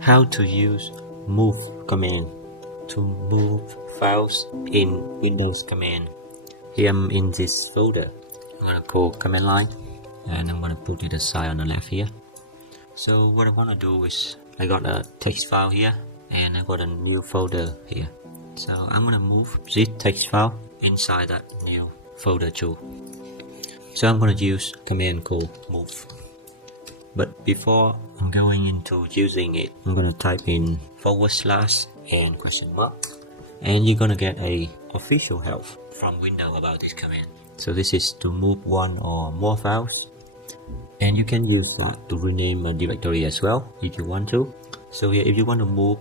how to use move command to move files in Windows command. Here I'm in this folder. I'm gonna call command line and I'm gonna put it aside on the left here. So what I want to do is I got a text file here and I got a new folder here. So I'm gonna move this text file inside that new folder too. So I'm gonna use command called move. But before I'm going into using it, I'm gonna type in / and question mark, and you're gonna get a official help from Windows about this command. So this is to move one or more files, and you can use that to rename a directory as well if you want to. So here, if you want to move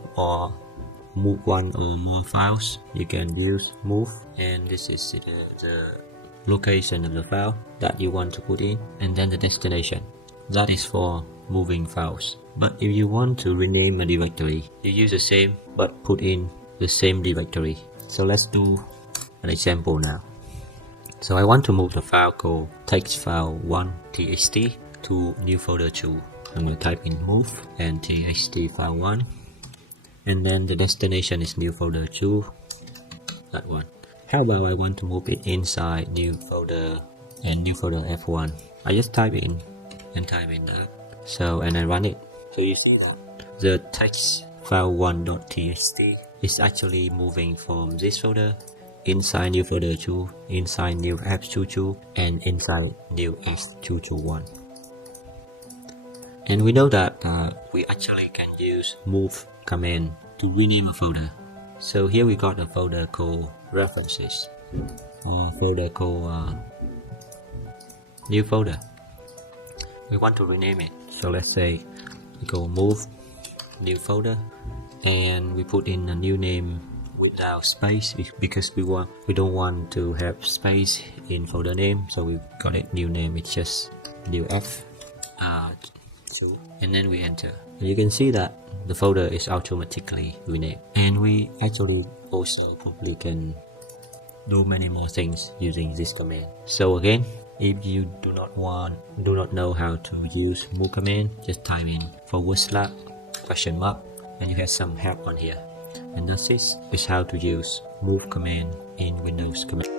one or more files, you can use move, and this is the location of the file that you want to put in, and then the destination. That is for moving files. But if you want to rename a directory, you use the same but put in the same directory. So let's do an example now. So I want to move the file called textfile1.txt to new folder 2. I'm going to type in move and txt file 1, and then the destination is new folder 2, that one. How about I want to move it inside new folder and new folder f1? I just type in and type in that. So, and I run it. So you see that the text file1.txt is actually moving from this folder inside new folder 2, inside new f22, and inside new f221. And we know that we actually can use move command to rename a folder. So here we got a folder called references, or folder called new folder. We want to rename it. So let's say we go move new folder, and we put in a new name without space because we don't want to have space in folder name. So we got it new name. It's just new f2, and then we enter. And you can see that the folder is automatically renamed. And we actually also probably can do many more things using this command. So again, if you do not know how to use move command, just type in / question mark, and you have some help on here. And that's it. Is how to use move command in Windows command.